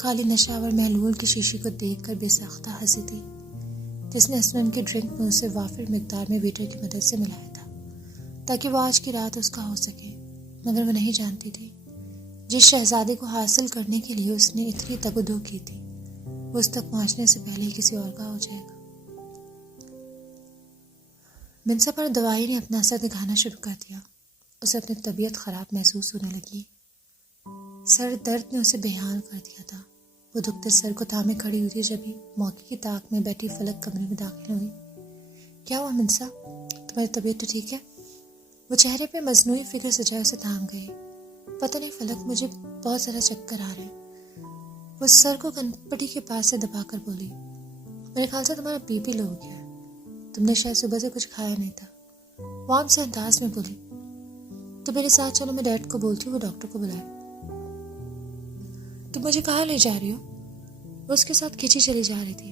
خالی نشاور محلول کی شیشی کو دیکھ کر بے ساختہ ہنسی تھی، جس نے اسنن کے ڈرنک میں اسے وافر مقدار میں ویٹر کی مدد سے ملایا تھا تاکہ وہ آج کی رات اس کا ہو سکے، مگر وہ نہیں جانتی تھی جس شہزادے کو حاصل کرنے کے لیے اس نے اتنی تگدو کی تھی وہ اس تک پہنچنے سے پہلے ہی کسی اور کا ہو جائے گا۔ منصا پر دوائی نے اپنا اثر دکھانا شروع کر دیا۔ اسے اپنی طبیعت خراب محسوس ہونے لگی۔ سر درد نے اسے بے حال کر دیا تھا۔ وہ دکھتے سر کو تھامے کھڑی ہوئی تھی جبھی موقع کی طاق میں بیٹھی فلک کمرے میں داخل ہوئی۔ کیا ہوا منصا؟ تمہاری طبیعت تو ٹھیک ہے؟ وہ چہرے پہ مصنوعی فکر سجائے اسے تھام گئی۔ پتہ نہیں فلک، مجھے بہت زیادہ چکر آ رہے ہیں۔ وہ سر کو کن پٹی کے پاس سے دبا کر بولی، میرے خیال سے تمہارا بی پی لو ہو گیا ہے، تم نے شاید صبح سے کچھ کھایا نہیں تھا۔ وہ عام سے انداز میں بولی، تو میرے ساتھ چلو، میں ڈیڈ کو بولتی ہوں وہ ڈاکٹر کو بلائے۔ تم مجھے کہاں لے جا رہی ہو؟ وہ اس کے ساتھ کھینچی چلی جا رہی تھی۔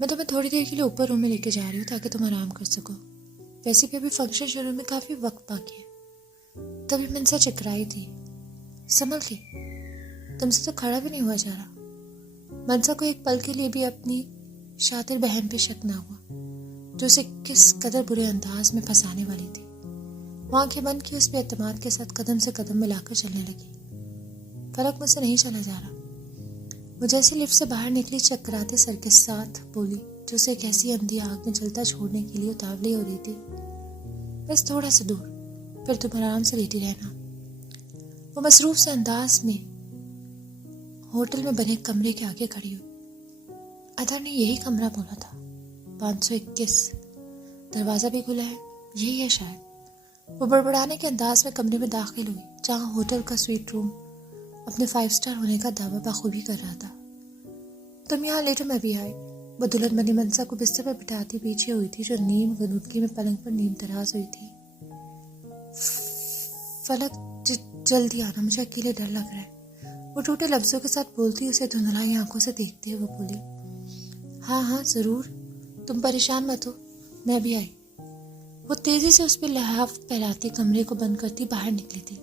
میں تمہیں تھوڑی دیر کے لیے اوپر روم میں لے کے جا رہی ہوں تاکہ تم آرام کر سکو، ویسے بھی ابھی فنکشن شروع میں کافی وقت باقی ہے۔ تبھی منصا چکرائی تھی۔ سنبھل کے، تم سے تو کھڑا بھی نہیں ہوا جا رہا۔ منصا کو ایک پل کے لیے بھی اپنی شاطر بہن پہ شک نہ ہوا جو اسے کس قدر برے انداز میں پھنسانے والی تھی۔ وہ آنکھیں بند کی اس پہ اعتماد کے ساتھ قدم سے قدم ملا کر چلنے لگی۔ فلک، مجھ سے نہیں چلا جا رہا۔ وہ جیسے لفٹ سے باہر نکلی چکراتے سر کے ساتھ بولی جو اسے ایک ایسی اندھی آگ میں جلتا چھوڑنے کے لیے اتاولی ہو رہی تھی، بس تھوڑا سا دور، پھر تم آرام سے لیٹی رہنا۔ وہ مصروف سے انداز میں ہوٹل میں بنے کمرے کے آگے کھڑی ہوئی۔ ادھر نے یہی کمرہ بولا تھا، 521، دروازہ بھی کھلا ہے، یہی ہے شاید۔ وہ بڑبڑانے کے انداز میں کمرے میں داخل ہوئی جہاں ہوٹل کا سویٹ روم اپنے 5 اسٹار ہونے کا دعویٰ بخوبی کر رہا تھا۔ تم یہاں لیٹو، میں بھی آئی۔ وہ دلہن بنی منصا کو بستر پر بٹھاتی پیچھے ہوئی تھی جو نیم غنودگی میں پلنگ پر نیم تراز ہوئی تھی۔ فلک، جلدی آنا، مجھے اکیلے ڈر لگ رہا ہے۔ وہ ٹوٹے لفظوں کے ساتھ بولتی اسے دھندلائی آنکھوں سے دیکھتے ہوئے بولی، ہاں ہاں ضرور، تم پریشان مت ہو، میں بھی آئی۔ وہ تیزی سے اس پہ لحاف پھیلاتی کمرے کو بند کرتی باہر نکلی تھی،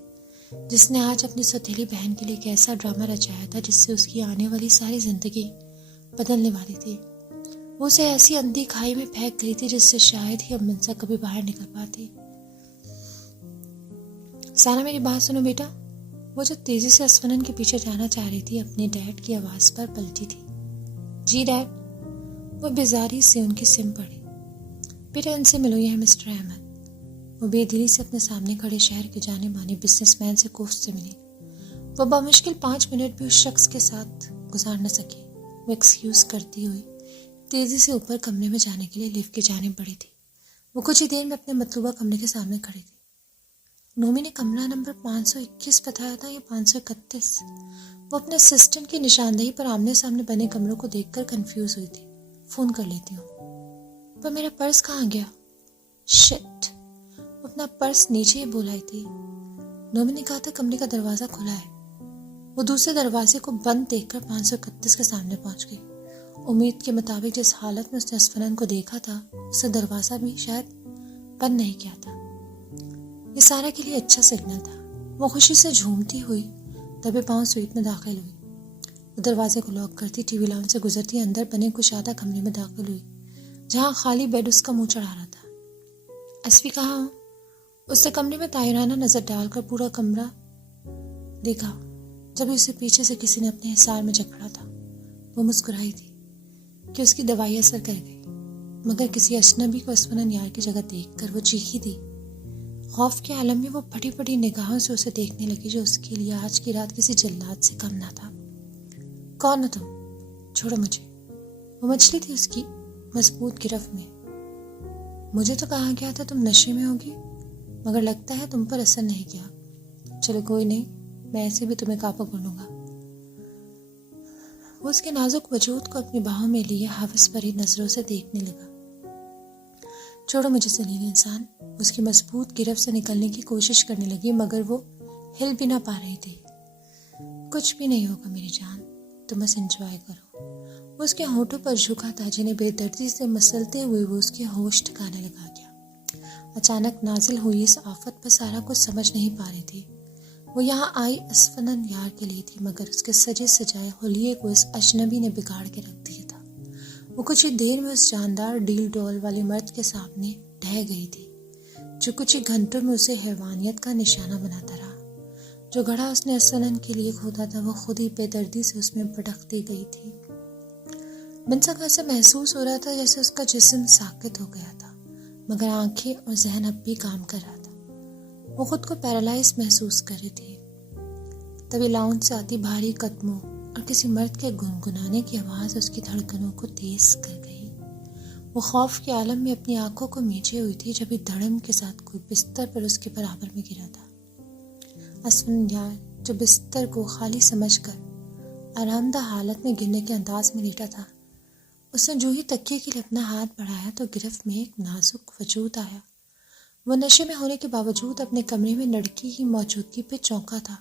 جس نے آج اپنی سوتیلی بہن کے لیے ایک ایسا ڈرامہ رچایا تھا جس سے اس کی آنے والی ساری زندگی بدلنے والی تھی۔ وہ اسے ایسی اندھی کھائی میں پھینک گئی تھی جس سے شاید ہی اب منصا کبھی باہر نکل پاتی۔ سانا، میری بات سنو بیٹا۔ وہ جو تیزی سے اسفنن کے پیچھے جانا چاہ رہی تھی اپنے ڈیڈ کی آواز پر پلٹی تھی۔ جی ڈیڈ۔ وہ بیزاری سے ان کی سم پڑی۔ بیٹا، ان سے ملو، یہ ہے مسٹر احمد۔ وہ بے دلی سے اپنے سامنے کھڑے شہر کے جانے مانے بزنس مین سے کوفت سے ملی۔ وہ بمشکل 5 منٹ بھی اس شخص کے ساتھ گزار نہ سکی۔ وہ ایکسکیوز کرتی ہوئی تیزی سے اوپر کمرے میں جانے کے لیے لفٹ کی جانب بڑھی تھی۔ وہ کچھ ہی دیر میں اپنے مطلوبہ کمرے کے سامنے کھڑی تھی۔ نومی نے کمرہ نمبر 521 بتایا تھا یا 531؟ وہ اپنے اسسٹنٹ کی نشاندہی پر آمنے سامنے بنے کمروں کو دیکھ کر کنفیوز ہوئی تھی۔ فون کر لیتی ہوں۔ پر میرا پرس کہاں گیا؟ شٹ! وہ اپنا پرس نیچے ہی بولائی تھی۔ نومی نے کہا تھا کمرے کا دروازہ کھلا ہے۔ وہ دوسرے دروازے کو بند دیکھ کر 531 کے سامنے پہنچ گئی۔ امید کے مطابق جس حالت میں اس نے اسفنن کو دیکھا تھا اسے دروازہ بھی شاید بند نہیں کیا تھا۔ یہ سارا کے لیے اچھا سگنل تھا۔ وہ خوشی سے جھومتی ہوئی دبے پاؤں سویٹ میں داخل ہوئی۔ وہ دروازے کو لاک کرتی ٹی وی لاؤنج سے گزرتی اندر بنے کشادہ کمرے میں داخل ہوئی جہاں خالی بیڈ اس کا منہ چڑھا رہا تھا۔ اسفی کہاں ہو؟ اس نے کمرے میں طاہرانہ نظر ڈال کر پورا کمرہ دیکھا۔ جب اسے پیچھے سے کسی نے اپنے حصار میں جکڑا تھا وہ مسکرائی تھی کہ اس کی دوائی اثر کر گئی، مگر کسی اجنبی کو اسفنن یار کی جگہ دیکھ کر وہ چیخی تھی۔ خوف کے عالم میں وہ پھٹی پھٹی نگاہوں سے اسے دیکھنے لگی جو اس کے لیے آج کی رات کسی جلاد سے کم نہ تھا۔ کون ہو تم؟ چھوڑو مجھے۔ وہ مچھلی تھی اس کی مضبوط گرفت میں۔ مجھے تو کہا گیا تھا تم نشے میں ہوگی، مگر لگتا ہے تم پر اثر نہیں کیا۔ چلو کوئی نہیں، میں ایسے بھی تمہیں قابو کر لوں گا۔ وہ اس کے نازک وجود کو اپنی باہوں میں لیے حوث بھری نظروں سے دیکھنے لگا۔ چھوڑو مجھے ذلیل انسان۔ اس کی مضبوط گرفت سے نکلنے کی کوشش کرنے لگی مگر وہ ہل بھی نہ پا رہی تھی۔ کچھ بھی نہیں ہوگا میری جان، تم بس انجوائے کرو۔ وہ اس کے ہونٹوں پر جھکا تھا جنہیں بے دردی سے مسلتے ہوئے وہ اس کے ہوش ٹھکانے لگا گیا۔ اچانک نازل ہوئی اس آفت پر سارا کچھ سمجھ نہیں پا رہی تھی۔ وہ یہاں آئی اسفنان یار کے لیے تھی، مگر اس کے سجے سجائے حلیے کو اس اجنبی نے بگاڑ کے رکھ دیا تھا۔ وہ کچھ ہی دیر میں اس جاندار ڈیل ڈول والے مرد کے سامنے ڈھہ گئی تھی، جو کچھ ہی گھنٹوں میں اسے حیوانیت کا نشانہ بناتا رہا۔ جو گڑھا اس نے اسفنان کے لیے کھودا تھا وہ خود ہی بے دردی سے اس میں پٹکتی گئی تھی۔ منسا کو ایسا محسوس ہو رہا تھا جیسے اس کا جسم ساکت ہو گیا تھا، مگر آنکھیں اور ذہن اب بھی کام کر رہا تھا۔ وہ خود کو پیرالائز محسوس کر رہی تھی۔ تبھی لاؤنج سے آتی بھاری قدموں اور کسی مرد کے گنگنانے کی آواز اس کی دھڑکنوں کو تیز کر گئی۔ وہ خوف کے عالم میں اپنی آنکھوں کو میچے ہوئی تھی جب دھڑم کے ساتھ کوئی بستر پر اس کے برابر میں گرا تھا۔ اسفنان یار جو بستر کو خالی سمجھ کر آرام دہ حالت میں گرنے کے انداز میں لیٹا تھا، اس نے جو ہی تکیے کے لیے اپنا ہاتھ بڑھایا تو گرفت میں ایک نازک وجود آیا۔ وہ نشے میں ہونے کے باوجود اپنے کمرے میں لڑکی کی موجودگی پہ چونکا تھا۔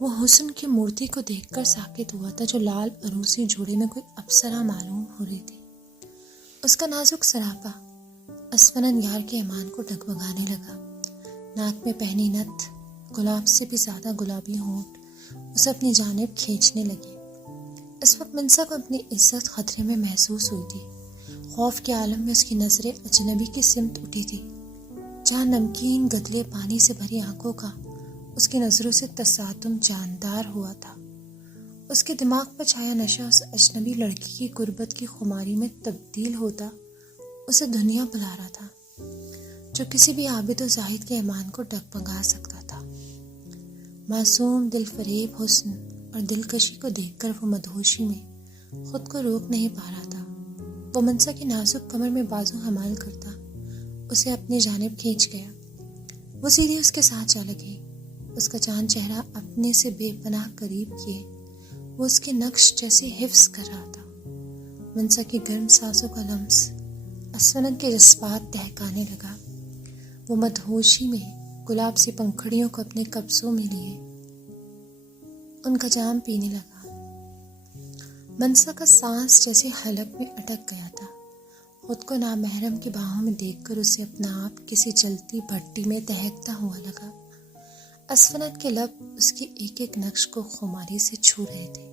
وہ حسن کی مورتی کو دیکھ کر ساکت ہوا تھا جو لال عروسی جوڑے میں کوئی اپسرا معلوم ہو رہی تھی۔ اس کا نازک سراپا اسفنان یار کے ایمان کو ڈگمگانے لگا۔ ناک میں پہنی نتھ، گلاب سے بھی زیادہ گلابی ہونٹ اسے اپنی جانب کھینچنے لگے۔ اس وقت منسا کو اپنی عزت خطرے میں محسوس ہوئی تھی۔ خوف کے عالم میں اس کی نظریں اجنبی کی سمت اٹھی تھی، جہاں نمکین گدلے پانی سے بھری آنکھوں کا اس کی نظروں سے تصادم جاندار ہوا تھا۔ اس کے دماغ پر چھایا نشہ اس اجنبی لڑکی کی قربت کی خماری میں تبدیل ہوتا اسے دنیا بلا رہا تھا، جو کسی بھی عابد و زاہد کے ایمان کو ڈگمگا سکتا تھا۔ معصوم دل فریب حسن اور دلکشی کو دیکھ کر وہ مدہوشی میں خود کو روک نہیں پا رہا تھا۔ وہ منسا کی نازک کمر میں بازو حمال کرتا اسے اپنی جانب کھینچ گیا۔ وہ سیدھی اس کے ساتھ جا لگی، اس کا چاند چہرہ اپنے سے بے پناہ قریب کیے وہ اس کے نقش جیسے حفظ کر رہا تھا۔ منسا کی گرم سانسوں کا لمس اسفنان کے جذبات دہکانے لگا۔ وہ مدہوشی میں گلاب سی پنکھڑیوں کو اپنے قبضوں میں لیے ان کا جام پینے لگا۔ منسا کا سانس جیسے حلق میں اٹک گیا تھا۔ خود کو نامحرم کی باہوں میں دیکھ کر اسے اپنا آپ کسی جلتی بھٹی میں دہکتا ہوا لگا۔ اسفنان کے لب اس کی ایک ایک نقش کو خماری سے چھو رہے تھے۔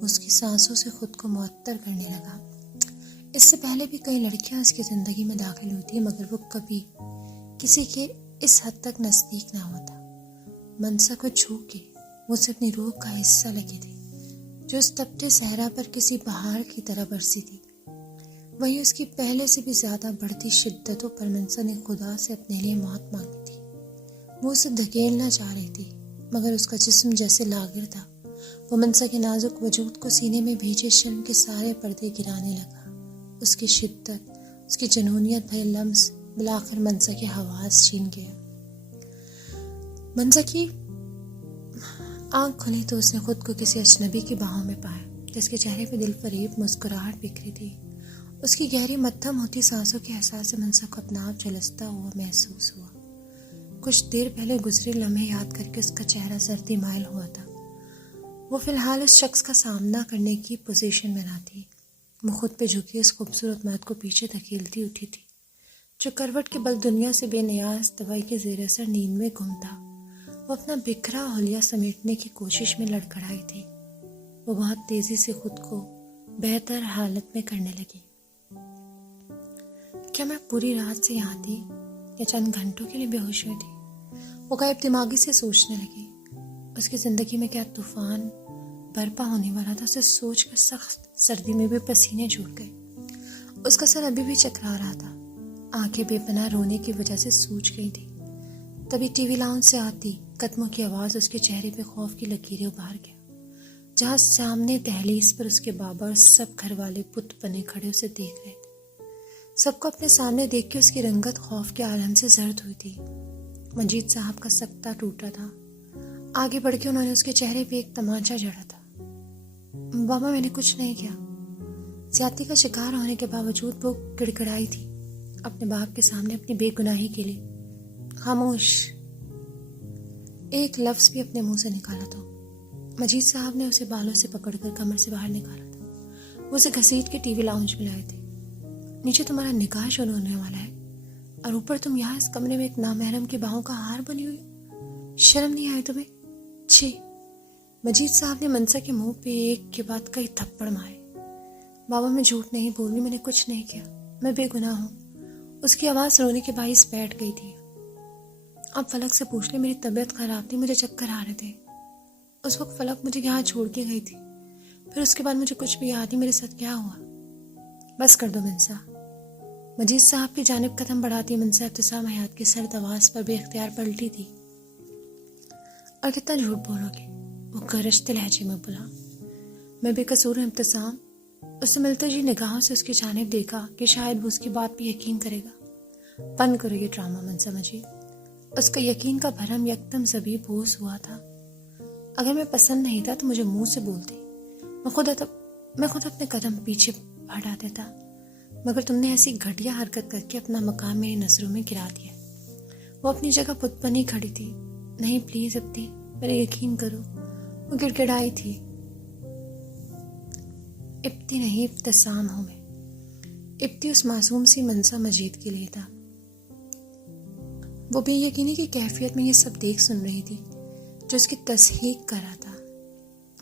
وہ اس کی سانسوں سے خود کو معطر کرنے لگا۔ اس سے پہلے بھی کئی لڑکیاں اس کی زندگی میں داخل ہوئی تھیں، مگر وہ کبھی کسی کے اس حد تک نزدیک نہ ہوتا۔ منسا کو چھو کے وہ اسے اپنی روح کا حصہ لگی تھی، جو اس تپتے صحرا پر کسی بہار کی طرح برسی تھی۔ وہی اس کی پہلے سے بھی زیادہ بڑھتی شدتوں پر منسا نے خدا سے اپنے لیے موت مانگی تھی۔ وہ اسے دھکیلنا چاہ رہی تھی، مگر اس کا جسم جیسے لاغر تھا۔ وہ منسا کے نازک وجود کو سینے میں بھیجے شرم کے سارے پردے گرانے لگا۔ اس کی شدت، اس کی جنونیت بھرے لمس بالآخر منسا کے حواس چھین گیا۔ منسا کی آنکھ کھلی تو اس نے خود کو کسی اجنبی کی باہوں میں پایا، جس کے چہرے پہ دل فریب مسکراہٹ بکھری تھی۔ اس کی گہری مدھم ہوتی سانسوں کے احساس سے منسا کو اپنا آپ جھلستا ہوا محسوس ہوا۔ کچھ دیر پہلے گزرے لمحے یاد کر کے اس کا چہرہ سردی مائل ہوا تھا۔ وہ فی الحال اس شخص کا سامنا کرنے کی پوزیشن میں نہ تھی۔ وہ خود پہ جھکی اس خوبصورت مرد کو پیچھے دھکیلتی اٹھی تھی، جو کروٹ کے بل دنیا سے بے نیاز دوائی کے زیر اثر نیند میں گم تھا۔ وہ اپنا بکھرا حلیہ سمیٹنے کی کوشش میں لڑکھڑائی تھی۔ وہ بہت تیزی سے خود کو بہتر حالت میں کرنے لگی۔ کیا میں پوری رات سے یہاں تھی یا چند گھنٹوں کے لیے بے ہوش ہوئی تھی؟ وہ غائب دماغی سے سوچنے لگی۔ اس کی زندگی میں کیا طوفان برپا ہونے والا تھا، اسے سوچ کر سخت سردی میں بھی پسینے چھوٹ گئے۔ اس کا سر ابھی بھی چکرا رہا تھا، آنکھیں بے پناہ رونے کی وجہ سے سوج گئی تھی۔ تبھی ٹی وی لاؤنج سے آتی قدموں کی آواز اس کے چہرے پہ خوف کی لکیریں ابھار گیا، جہاں سامنے دہلیز پر اس کے بابا اور سب گھر والے بت بنے کھڑے اسے دیکھ رہے تھے۔ سب کو اپنے سامنے دیکھ کے اس کی رنگت خوف کے عالم سے زرد ہوئی تھی۔ مجید صاحب کا سکتہ ٹوٹا تھا۔ آگے بڑھ کے انہوں نے اس کے چہرے پہ ایک تمانچہ جڑا تھا۔ بابا میں نے کچھ نہیں کیا۔ زیادتی کا شکار ہونے کے باوجود وہ گڑگڑائی تھی اپنے باپ کے سامنے اپنی بے گناہی کے لیے۔ خاموش، ایک لفظ بھی اپنے منہ سے نکالا تو مجید صاحب نے اسے بالوں سے پکڑ کر کمر سے باہر نکالا تھا۔ وہ اسے گھسیٹ کے ٹی وی لاؤنج میں لائے تھے۔ نیچے تمہارا نکاح شروع ہونے والا ہے اور اوپر تم یہاں اس کمرے میں ایک نامحرم کی باہوں کا ہار بنی ہوئی، شرم نہیں آئی تمہیں؟ چھی! مجید صاحب نے منسا کے منہ پہ ایک کے بعد کئی تھپڑ مارے۔ بابا میں جھوٹ نہیں بول رہی، میں نے کچھ نہیں کیا، میں بے گناہ ہوں۔ اس کی آواز رونے کے باعث بیٹھ گئی تھی۔ اب فلک سے پوچھ لے، میری طبیعت خراب تھی، مجھے چکر آ رہے تھے۔ اس وقت فلک مجھے یہاں چھوڑ کے گئی تھی، پھر اس کے بعد مجھے کچھ بھی یاد نہیں میرے ساتھ کیا ہوا۔ بس کر دو منسا۔ مجید صاحب کی جانب قدم بڑھاتی منسا ابتسام حیات کی سرد آواز پر بے اختیار پلٹی تھی۔ اور کتنا جھوٹ بولو گے؟ وہ گرجتے لہجے میں بولا۔ میں بے قصور ہوں ابتسام۔ اس سے ملتے جی نگاہوں سے اس کی جانب دیکھا کہ شاید وہ اس کی بات پہ یقین کرے گا۔ بند کرو یہ ڈرامہ منسا مجید۔ اس کا یقین کا بھرم یکدم زبیب بوس ہوا تھا۔ اگر میں پسند نہیں تھا تو مجھے منہ سے بولتی، میں خود اپنے قدم پیچھے بڑھا دیتا، مگر تم نے ایسی گھٹیا حرکت کر کے اپنا مقام میری نظروں میں گرا دیا۔ وہ اپنی جگہ پت بنی کھڑی تھی۔ نہیں پلیز ابتی، میرے یقین کرو۔ وہ گڑ گڑائی تھی۔ ابتی نہیں ابتسام ہوں میں۔ ابتی اس معصوم سی منسا مجید کے لیے تھا۔ وہ بے یقینی کی کیفیت میں یہ سب دیکھ سن رہی تھی جو اس کی تصحیق کر رہا تھا۔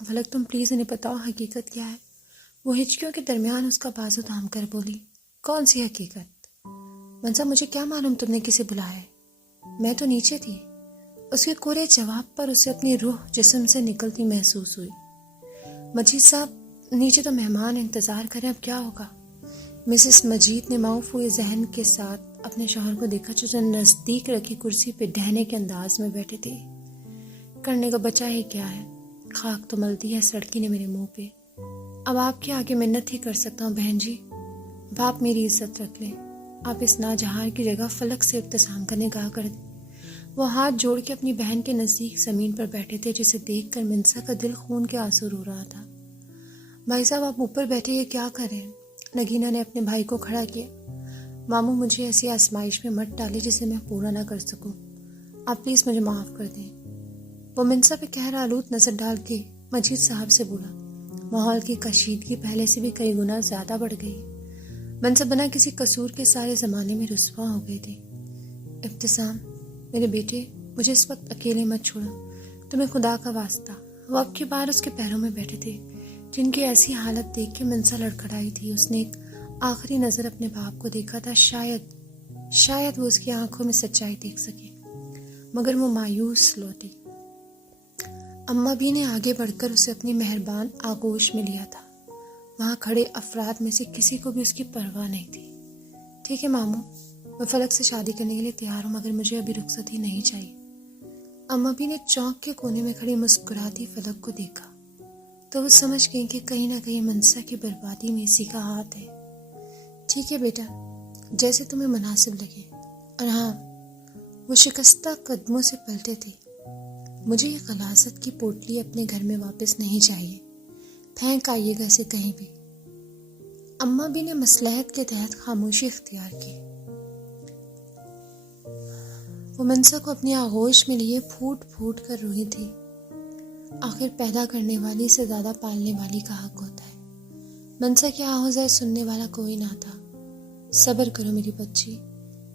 فلک تم پلیز انہیں بتاؤ حقیقت کیا ہے؟ وہ ہچکیوں کے درمیان اس کا بازو تھام کر بولی۔ کون سی حقیقت؟ منسا مجھے کیا معلوم تم نے کسے بلایا ہے؟ میں تو نیچے تھی۔ اس کے کورے جواب پر اسے اپنی روح جسم سے نکلتی محسوس ہوئی۔ مجید صاحب نیچے تو مہمان انتظار کریں، اب کیا ہوگا؟ مسز مجید نے معاف ہوئے ذہن کے ساتھ اپنے شوہر کو دیکھا جو نزدیک رکھی کرسی پہ ڈہنے کے انداز میں بیٹھے تھے۔ کرنے کا بچا ہی کیا ہے، خاک تو ملتی ہے سڑکی نے میرے منہ پہ۔ اب آپ کے آگے منت ہی کر سکتا ہوں بہن جی، باپ میری عزت رکھ لیں۔ آپ اس ناجہار کی جگہ فلک سے ابتسام کرنے کہا کر دیں۔ وہ ہاتھ جوڑ کے اپنی بہن کے نزدیک زمین پر بیٹھے تھے جسے دیکھ کر منسا کا دل خون کے آنسو رو رہا تھا۔ بھائی صاحب آپ اوپر بیٹھے یہ کیا کر رہے ہیں؟ نگینہ نے اپنے بھائی کو کھڑا کیا۔ ماموں مجھے ایسی آزمائش میں مت ڈالے جسے میں پورا نہ کر سکوں، آپ پلیز مجھے معاف کر دیں۔ وہ منسا پہ قہر آلود نظر ڈال کے مجید صاحب سے بولا۔ ماحول کی کشیدگی پہلے سے بھی کئی گنا زیادہ بڑھ گئی۔ منسا بنا کسی قصور کے سارے زمانے میں رسوا ہو گئی تھی۔ ابتسام میرے بیٹے، مجھے اس وقت اکیلے مت چھوڑو، تمہیں خدا کا واسطہ۔ وہ اب کی بار اس کے پیروں میں بیٹھے تھے جن کی ایسی حالت دیکھ کے منسا لڑکھڑائی تھی۔ اس نے ایک آخری نظر اپنے باپ کو دیکھا تھا، شاید وہ اس کی آنکھوں میں سچائی دیکھ سکے، مگر وہ مایوس لوٹی۔ اماں بھی نے آگے بڑھ کر اسے اپنی مہربان آغوش میں لیا تھا۔ وہاں کھڑے افراد میں سے کسی کو بھی اس کی پرواہ نہیں تھی۔ ٹھیک ہے ماموں، میں فلک سے شادی کرنے کے لیے تیار ہوں، مگر مجھے ابھی رخصتی نہیں چاہیے۔ اماں بھی نے چونک کے کونے میں کھڑی مسکراتی فلک کو دیکھا تو وہ سمجھ گئی کہ کہیں نہ کہیں منسا کی بربادی میں اسی کا ہاتھ ہے۔ ٹھیک ہے بیٹا، جیسے تمہیں مناسب لگے۔ اور ہاں، وہ شکستہ قدموں سے پلٹے تھے۔ مجھے یہ غلاظت کی پوٹلی اپنے گھر میں واپس نہیں چاہیے، پھینک آئیے گا اسے کہیں بھی۔ اماں بھی نے مصلحت کے تحت خاموشی اختیار کی۔ وہ منسا کو اپنی آغوش میں لیے پھوٹ پھوٹ کر روئی تھی۔ آخر پیدا کرنے والی سے زیادہ پالنے والی کا حق ہوتا ہے۔ منسا کی آہوزہ سننے والا کوئی نہ تھا۔ صبر کرو میری بچی،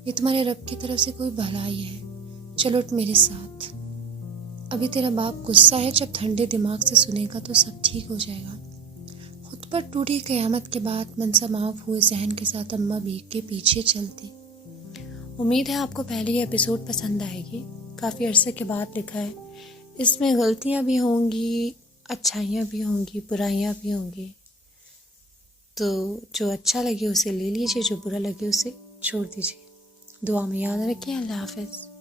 یہ تمہارے رب کی طرف سے کوئی بھلائی ہے۔ چلو اٹھ میرے ساتھ، ابھی تیرا باپ غصہ ہے، جب ٹھنڈے دماغ سے سنے گا تو سب ٹھیک ہو جائے گا۔ خود پر ٹوٹی قیامت کے بعد منسا معاف ہوئے ذہن کے ساتھ اماں بیگ کے پیچھے چلتی۔ امید ہے آپ کو پہلے یہ ایپیسوڈ پسند آئے گی۔ کافی عرصے کے بعد لکھا ہے، اس میں غلطیاں بھی ہوں گی، اچھائیاں بھی ہوں گی، برائیاں بھی ہوں گی، تو جو اچھا لگے اسے لے لیجیے، جو برا لگے اسے چھوڑ دیجیے۔ دعا میں یاد رکھیں۔ اللہ حافظ۔